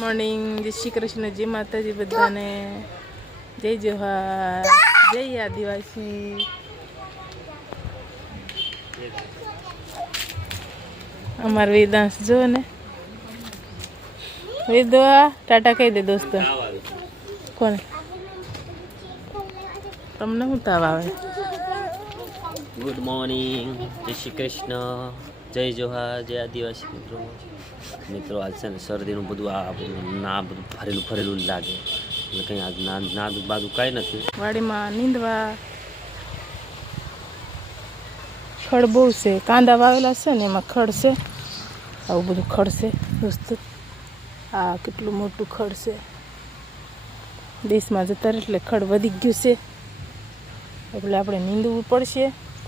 Morning, જય શ્રી કૃષ્ણ, જય માતાજી બધાને, જય જોહાર, જય આદિવાસી। અમારો વેદાંશ જો ને, વેદવા ટાટા કહી દે દોસ્તો। કોને તમને શું તાવ આવે? ગુડ મોર્નિંગ, જય શ્રી કૃષ્ણ, જય જોહાર, જય આદિવાસી મિત્રો। મિત્રો આજ છે ને શરદીનું બધું આ ના બધું ફરેલું લાગે, એટલે કંઈ આજ નાદ બાજુ કાંઈ નથી। વાડીમાં નીંદવા ખડ બહુ છે, કાંદા વાવેલા છે ને એમાં ખડ છે, આવું બધું ખડ છે દોસ્તો। આ કેટલું મોટું ખડ છે, દેશમાં જતા એટલે ખડ વધી ગયું છે, એટલે આપણે નીંદવું પડશે।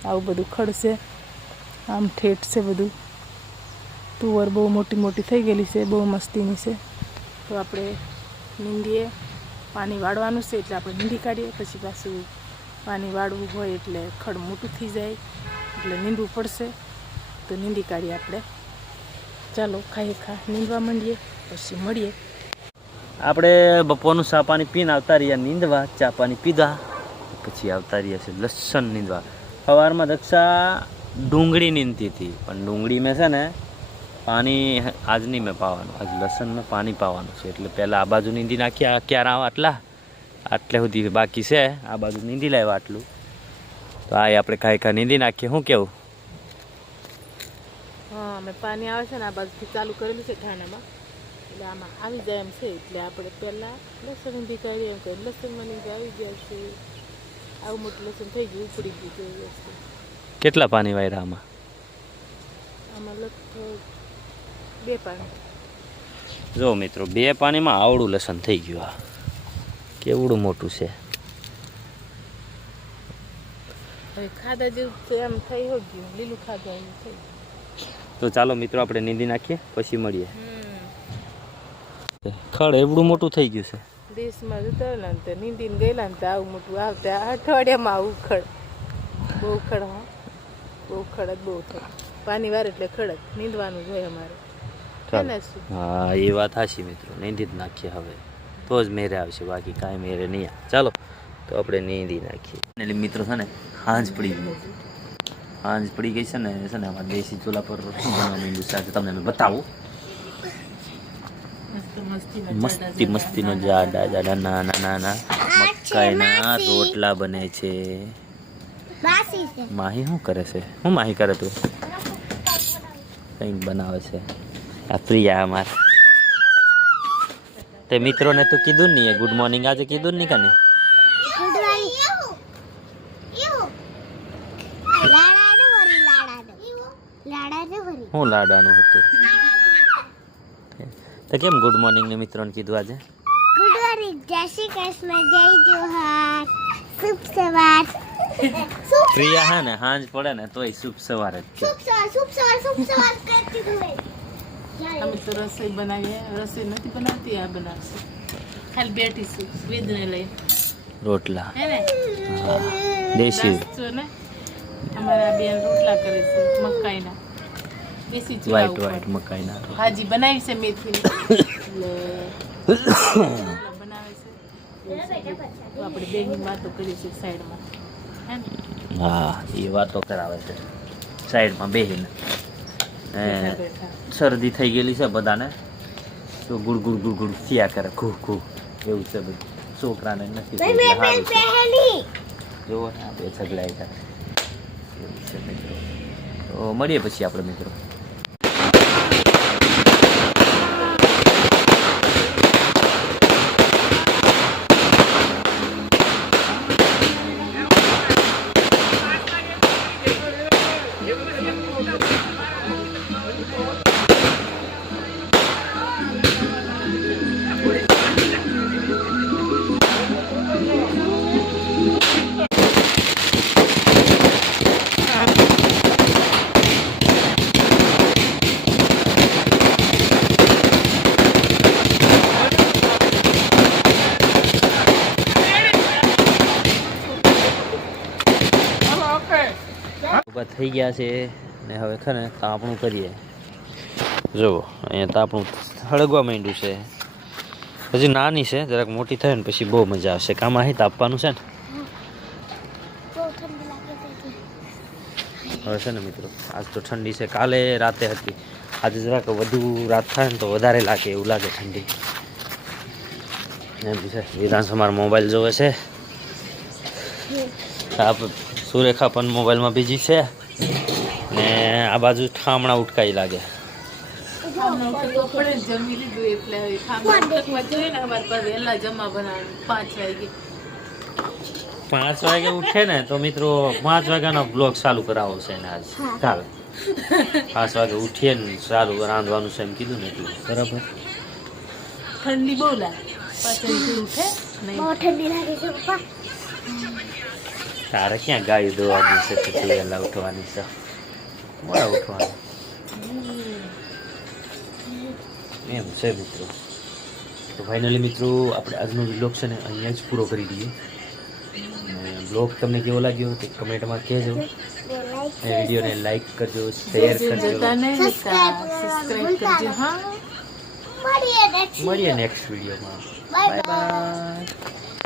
આવું બધું ખડ છે, આમ ઠેઠ છે બધું। તુવર બહુ મોટી મોટી થઈ ગયેલી છે, બહુ મસ્તીની છે, તો આપણે નીંદીએ। પાણી વાળવાનું છે એટલે આપણે નીંદી કાઢીએ, પછી પાછું પાણી વાળવું હોય એટલે ખડ મોટું થઈ જાય એટલે નીંદવું પડશે, તો નીંદી કાઢીએ આપણે। ચાલો નીંદવા માંડીએ, પછી મળીએ। આપણે બપોરનું ચા પાણી પીને આવતા રહ્યા નીંદવા, ચા પાણી પીધા પછી આવતા રહ્યા છે લસણ નીંદવા। સવારમાં દક્ષા ડુંગળી નીંદતી હતી, પણ ડુંગળી મેં છે ને પાણી આજ નહીં મેં પાવાનું, આજ લસણમાં પાણી પાવાનું છે, એટલે પહેલાં આ બાજુ નીંદી નાખ્યા। ક્યારે આવા આટલે સુધી બાકી છે, આ બાજુ નીંદી લાવ્યા આટલું, તો આ આપણે ખાઈ નીંદી નાખીએ। શું કેવું? હા, અમે પાણી આવે છે ને આ બાજુથી ચાલુ કરેલું છે ઠાણામાં, એટલે આમાં આવી જાય એમ છે, એટલે આપણે પહેલાં લસણ નીંદી કાઢીએ એમ કે લસણમાં નીંદી આવી ગયા છે। આવું મોટું લસણ થઈ ગયું, ઉપડી ગયું છે। કેટલા પાણી વાળ્યા આમાં? આમાં લગભગ 2 પાણી। જો મિત્રો 2 પાણીમાં આવડું લસણ થઈ ગયું। આ કેવડું મોટું છે, હવે ખાધા જેવું એમ થઈ ગયું, લીલું ખાધા એવું થઈ ગયું। તો ચાલો મિત્રો આપણે નીંદી નાખીએ, પછી મળીએ। ખડ એવડું મોટું થઈ ગયું છે, દેશમાં જતા ને તો નીંદીને ગયેલા ને તો આવું મોટું આવતા અઠવાડિયામાં આવું ખડ, બહુ ખડ। હા, બહુ ખડ બહુ થાય, પાણી વાર એટલે ખડ નીંદવાનું જોઈએ અમારે। હા, એ વાત સાચી મિત્રો, નીંદી જ નાખીએ હવે, તો જ મેરે આવશે, બાકી કાંઈ મેરે નહીં આવે। ચાલો તો આપણે નીંદી નાખીએ। એટલે મિત્રો છે ને સાંજ પડી ગઈ છે ને અમારા દેશી ચૂલા પર બનવા માંડ્યું છે, આજે તમને મેં બતાવું। મસ્તીનો જાડા નાના મકાઈના રોટલા બને છે। માહી શું કરે છે? શું માહી કરે? તું કંઈક બનાવે છે। આ પ્રિયા અમારે, તે મિત્રોને તું કીધું નહીં ગુડ મોર્નિંગ, આજે કીધું નહીં કાને? હું લાડાનું હતું તો કેમ ગુડ મોર્નિંગ ને મિત્રોને કીધું આજે? ગુડ મોર્નિંગ, જય શ્રી કૃષ્ણ, જય જોહાર, શુભ સવાર। પ્રિયા હે ને સાંજ પડે ને તોય શુભ સવાર જ છે। શુભ સવાર કરતી હોય। અમે તો રસોઈ બનાવીએ, રસોઈ નથી બનાવતી, આ બનાવશે, ખાલી બેઠીશું વેદને લઈ રોટલા હે ને દેશી ને અમારા બેન રોટલા કરે છે મકાઈના, દેશી ચૂલા ઉપર વ્હાઈટ મકાઈના ભાજી બનાવી છે મેથીની, એટલે રોટલા બનાવે છે। તો આપણે બેની વાતો કરી છે સાઈડમાં, હે ને? હા, એ વાતો કરાવે છે સાઈડમાં બેહીને। શરદી થઈ ગયેલી છે બધાને, તો ગુડ થયા કરે, ઘૂ એવું છે બધું। છોકરાને નથી જોવો ને આપણે સગલાઈ કરે એવું છે મિત્રો। તો મળીએ પછી આપણે મિત્રો। ઊભા થઈ ગયા છે ને હવે ખરે તાપણું કરીએ। જુઓ અહીંયા તાપણું હળગવા માંડ્યું છે, હજી નાની છે, જરાક મોટી થાય ને પછી બહુ મજા આવશે. કામ અહીં તાપવાનું છે ને બહુ ઠંડી લાગે છે એટલે. હવે છે ને મિત્રો, આજ તો ઠંડી છે, કાલે રાતે હતી, આજે જરાક વધુ રાત થાય ને તો વધારે લાગે, એવું લાગે ઠંડી એમ છે. વિધાંશ અમારો મોબાઈલ જોવે છે, આ સુરેખા પણ મોબાઈલમાં બીજી છે, ને આ બાજુ ઠામણા ઉટકાઈ લાગે. જમી લીધું એટલે હવે ખાવા જોઈએ ને, અમારે પાસે વહેલા જમા બનાવવાનું 5 વાગે. 5 વાગે ઉઠે ને તો મિત્રો 5 વાગ્યાનો બ્લોગ ચાલુ કરાવો છે ને આજ કાલે 5 વાગે ઉઠીએ ને ચાલુ રાંધવાનું છે એમ કીધું ને એટલું બરાબર. ઠંડી બહુ લાગે, પાછળ ઉઠે નહીં. બહુ ઠંડી લાગે છે પપ્પા. તારે ક્યાં ગાય દોવાની છે, પછી વહેલા ઉઠવાની છે, મોડા ઉઠવાનું એમ છે મિત્રો. તો ફાઇનલી મિત્રો, આપણે આજનો વ્લોગ છે ને અહીંયા જ પૂરો કરી દઈએ. બ્લોગ તમને કેવો લાગ્યો તે કમેન્ટમાં કહેજો. અને વિડીયોને લાઈક કરજો, શેર કરજો. સબસ્ક્રાઇબ કરજો. હા, મળીએ next મળીએ નેક્સ્ટ વિડીયોમાં. Bye bye bye. બાય.